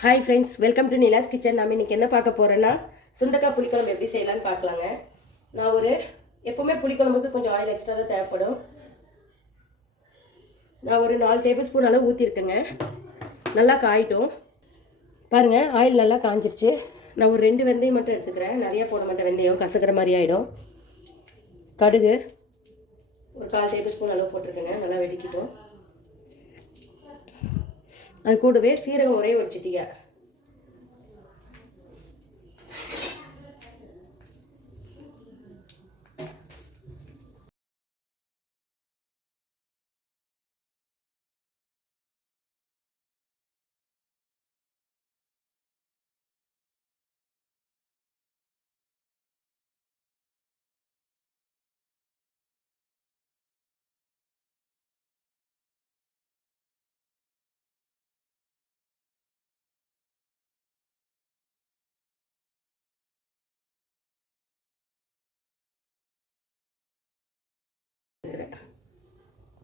Hi friends, welcome to Nila's kitchen. நம்ம இன்றைக்கி என்ன பார்க்க போகிறேன்னா சுண்டக்காய் புளிக்குழம்பு எப்படி செய்யலான்னு பார்க்கலாங்க. நான் எப்போவுமே புளிக்குழம்புக்கு கொஞ்சம் ஆயில் எக்ஸ்ட்ரா தான் தேவைப்படும். நான் ஒரு 4 டேபிள் ஸ்பூன் அளவு ஊற்றிருக்கேங்க. நல்லா காயிட்டும். பாருங்கள், ஆயில் நல்லா காஞ்சிருச்சு. நான் ஒரு 2 வெந்தயம் மட்டும் எடுத்துக்கிறேன். நிறையா போட மாட்டேன், வெந்தயம் கசக்கிற மாதிரி ஆகிடும். கடுகு ஒரு 4 டேபிள் ஸ்பூன் அளவு போட்டிருக்கேங்க. நல்லா வெடிக்கிட்டோம். அது கூடவே சீரகம் ஒரே ஒரு சிட்டிகை,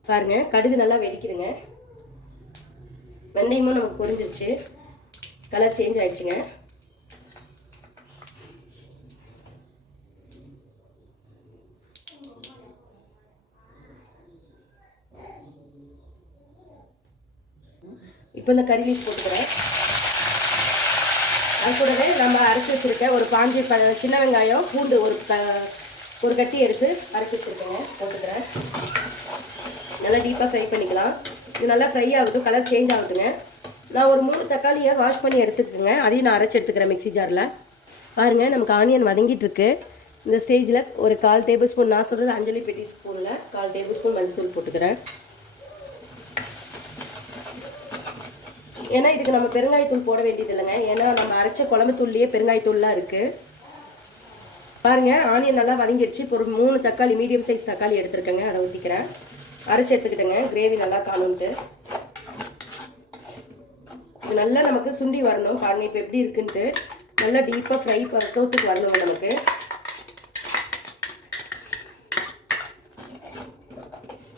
பாருங்க கடுகு நல்லா வெடிக்குதுங்க. வெந்தயமும் நமக்கு பொரிஞ்சிருச்சு, கலர் சேஞ்ச் ஆயிடுச்சுங்க. இப்போ இந்த கறி லீஸ் போட்டுக்கிறேன். அது கூடவே நம்ம அரைச்சி வச்சுருக்க ஒரு 5 சின்ன வெங்காயம், பூண்டு ஒரு கட்டி எடுத்து அரைச்சி வச்சுருக்கேங்க, போட்டுக்கிறேன். நல்லா டீப்பாக ஃப்ரை பண்ணிக்கலாம். இது நல்லா ஃப்ரை ஆகட்டும், கலர் சேஞ்ச் ஆகுதுங்க. நான் ஒரு 3 தக்காளியை வாஷ் பண்ணி எடுத்துக்கோங்க. அதையும் நான் அரைச்சி எடுத்துக்கிறேன் மிக்ஸி ஜாரில். பாருங்கள், நமக்கு ஆனியன் வதங்கிட்டு இருக்கு. இந்த ஸ்டேஜில் ஒரு 1/4 டேபிள் ஸ்பூன், நான் சொல்கிறது அஞ்சலி பெட்டி ஸ்பூனில் 1/4 டேபிள் ஸ்பூன் மஞ்சள் போட்டுக்கிறேன். ஏன்னா இதுக்கு நம்ம பெருங்காயத்தூள் போட வேண்டியது இல்லைங்க. ஏன்னா நம்ம அரைச்ச குழம்பு தூள்லேயே பெருங்காயத்தூள்லாம் இருக்குது. பாருங்கள், ஆனியன் நல்லா வதங்கிடுச்சு. இப்போ ஒரு 3 தக்காளி, மீடியம் சைஸ் தக்காளி எடுத்துருக்கேங்க. அதை ஊற்றிக்கிறேன். அரைச்சி எடுத்துக்கிட்டேங்க, கிரேவி நல்லா காணுன்ட்டு. இது நல்லா நமக்கு சுண்டி வரணும். பாருங்கள் இப்போ எப்படி இருக்குன்ட்டு. நல்லா டீப்பாக ஃப்ரை தோத்துக்கு வரணும் நமக்கு.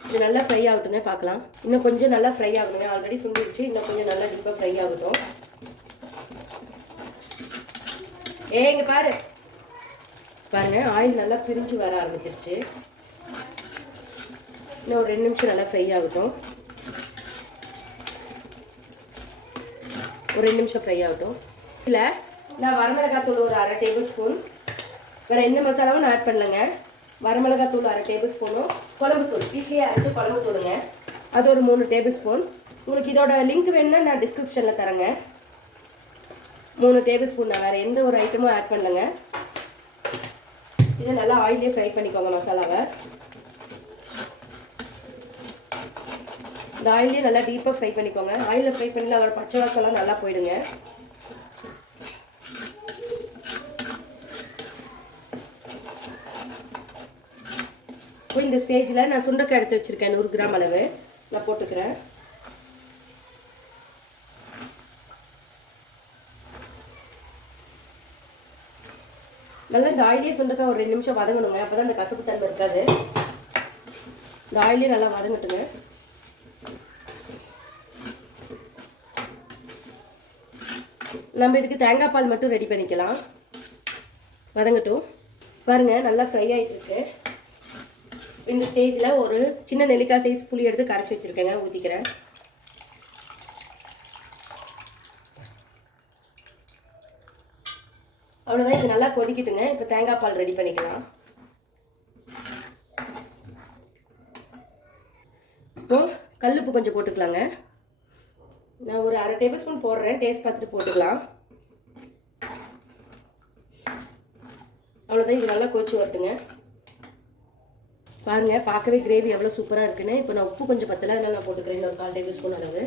இது நல்லா ஃப்ரை ஆகட்டுங்க, பார்க்கலாம். இன்னும் கொஞ்சம் நல்லா ஃப்ரை ஆகணுங்க. ஆல்ரெடி சுண்டிடுச்சு, இன்னும் கொஞ்சம் நல்லா டீப்பாக ஃப்ரை ஆகட்டும். இங்கே பாருங்க, ஆயில் நல்லா பிரிஞ்சு வர ஆரம்பிச்சிருச்சு. இன்னும் ஒரு 2 நிமிஷம் நல்லா ஃப்ரை ஆகட்டும். ஒரு 2 நிமிஷம் ஃப்ரை ஆகட்டும். இல்லை, நான் வரமிளகாத்தூள் ஒரு 1/2 டேபிள் ஸ்பூன், வேறு எந்த மசாலாவும் நான் ஆட் பண்ணலைங்க. வரமிளகாத்தூள் 1/2 டேபிள் ஸ்பூனும், குழம்புத்தூள் வீட்லேயே அரைச்சி குழம்புத்தூளுங்க, அது ஒரு 3 டேபிள் ஸ்பூன். உங்களுக்கு இதோட லிங்க் வேணுன்னா நான் டிஸ்கிரிப்ஷனில் தரேங்க. 3 டேபிள் ஸ்பூன். நான் வேறு எந்த ஒரு ஐட்டமும் ஆட் பண்ணலைங்க. இதை நல்லா ஆயிலே ஃப்ரை பண்ணிக்கோங்க மசாலாவை. இந்த ஆயிலே நல்லா டீப்பாக ஃப்ரை பண்ணிக்கோங்க. ஆயிலில் ஃப்ரை பண்ணி அதோட பச்சை வாசம்லாம் நல்லா போயிடுங்க. இப்போ இந்த ஸ்டேஜில் நான் சுண்டைக்காய் எடுத்து வச்சுருக்கேன், 100 கிராம் அளவு நான் போட்டுக்கிறேன். நல்லா இந்த ஆயிலே சுண்டைக்காய் ஒரு 2 நிமிஷம் வதங்கணுங்க. அப்போ தான் இந்த கசப்பு தன்மை இருக்காது. இந்த ஆயிலே நல்லா வதங்கட்டுங்க. நம்ம இதுக்கு தேங்காய் பால் மட்டும் ரெடி பண்ணிக்கலாம். வதங்கட்டும். பாருங்கள், நல்லா ஃப்ரை ஆகிட்டு இருக்கு. இந்த ஸ்டேஜில் ஒரு சின்ன நெல்லிக்காய் சைஸ் புளி எடுத்து கரைச்சி வச்சுருக்கேங்க, ஊற்றிக்கிறேன். அவ்வளோதான், இது நல்லா கொதிக்கிட்டுங்க. இப்போ தேங்காய் பால் ரெடி பண்ணிக்கலாம். இப்போ கல்லுப்பு கொஞ்சம் போட்டுக்கலாங்க. நான் ஒரு 1/2 டேபிள் ஸ்பூன் போடுறேன், டேஸ்ட் பார்த்துட்டு போட்டுக்கலாம். அவ்வளோதான், இது நல்லா கொதிச்சு வரட்டுங்க. பாருங்கள், பார்க்கவே கிரேவி எவ்வளோ சூப்பராக இருக்குன்னு. இப்போ நான் உப்பு கொஞ்சம் பத்தலை, அதனால் நான் போட்டுக்கிறேன் ஒரு 1/4 டேபிள் ஸ்பூன் அளவு.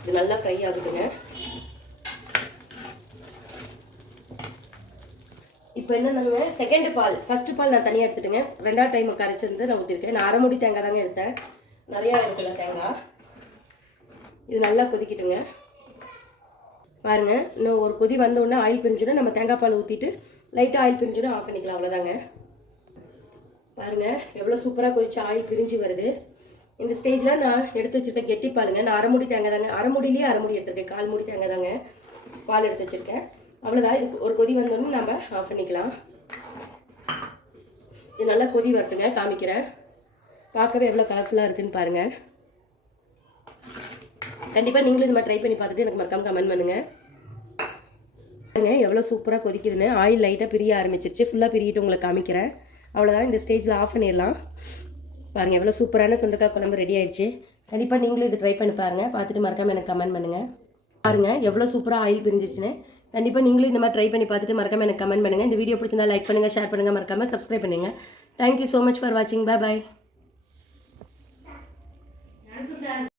இது நல்லா ஃப்ரை ஆகுதுங்க. இப்போ என்னென்னாங்க, செகண்ட் பால், ஃபஸ்ட்டு பால் நான் தனியாக எடுத்துட்டுங்க. 2ஆவது டைம் கரைச்சிருந்து நான் ஊற்றிருக்கேன். நான் 1/2 மூடி தேங்காய் தாங்க எடுத்தேன், நிறையா இருக்குல்ல தேங்காய். இது நல்லா கொதிக்கிட்டுங்க. பாருங்கள், இன்னும் ஒரு கொதி வந்தோடனே ஆயில் பிரிஞ்சுடும். நம்ம தேங்காய் பால் ஊற்றிட்டு லைட்டாக ஆயில் பிரிஞ்சுடும், ஆஃப் பண்ணிக்கலாம். அவ்வளோதாங்க. பாருங்கள், எவ்வளோ சூப்பராக கொதிச்சு ஆயில் பிரிஞ்சு வருது. இந்த ஸ்டேஜில் நான் எடுத்து வச்சுருக்கேன் கெட்டி பாலுங்க. நான் அரை மூடி தேங்காய் தாங்க, அரை மூடியிலேயே அரை மூடி எடுத்துருக்கேன், 1/4 மூடி தேங்காய் தாங்க பால் எடுத்து வச்சுருக்கேன். அவ்வளோதான். இதுக்கு ஒரு கொதி வந்தோடனே நம்ம ஆஃப் பண்ணிக்கலாம். இது நல்லா கொதி வரட்டுங்க, காமிக்கிறேன். பார்க்கவே எவ்வளோ கலர்ஃபுல்லாக இருக்குதுன்னு பாருங்கள். கண்டிப்பாக நீங்களும் இது மாதிரி ட்ரை பண்ணி பார்த்துட்டு எனக்கு மறக்காமல் கமெண்ட் பண்ணுங்கள். பாருங்க எவ்வளோ சூப்பராக கொதிக்குதுன்னு. ஆயில் லைட்டாக பிரிய ஆரம்பிச்சிருச்சு. ஃபுல்லாக பிரியிட்டு உங்களுக்கு காமிக்கிறேன். அவ்வளோதான். இந்த ஸ்டேஜில் ஆஃப் பண்ணிடலாம். பாருங்கள் எவ்வளோ சூப்பரான சுண்டக்காய் குழம்பு ரெடி ஆயிடுச்சு. கண்டிப்பாக நீங்களும் இது ட்ரை பண்ணி பாருங்கள். பார்த்துட்டு மறக்காமல் எனக்கு கமெண்ட் பண்ணுங்கள். பாருங்கள் எவ்வளோ சூப்பராக ஆயில் பிரிஞ்சிச்சுன்னு. கண்டிப்பாக நீங்களும் இந்த மாதிரி ட்ரை பண்ணி பார்த்துட்டு மறக்காமல் எனக்கு கமெண்ட் பண்ணுங்கள். இந்த வீடியோ பிடிச்சிருந்தா லைக் பண்ணுங்கள், ஷேர் பண்ணுங்கள், மறக்காமல் சப்ஸ்கிரைப் பண்ணுங்கள். தேங்க்யூ ஸோ மச் ஃபார் வாட்சிங். Bye bye.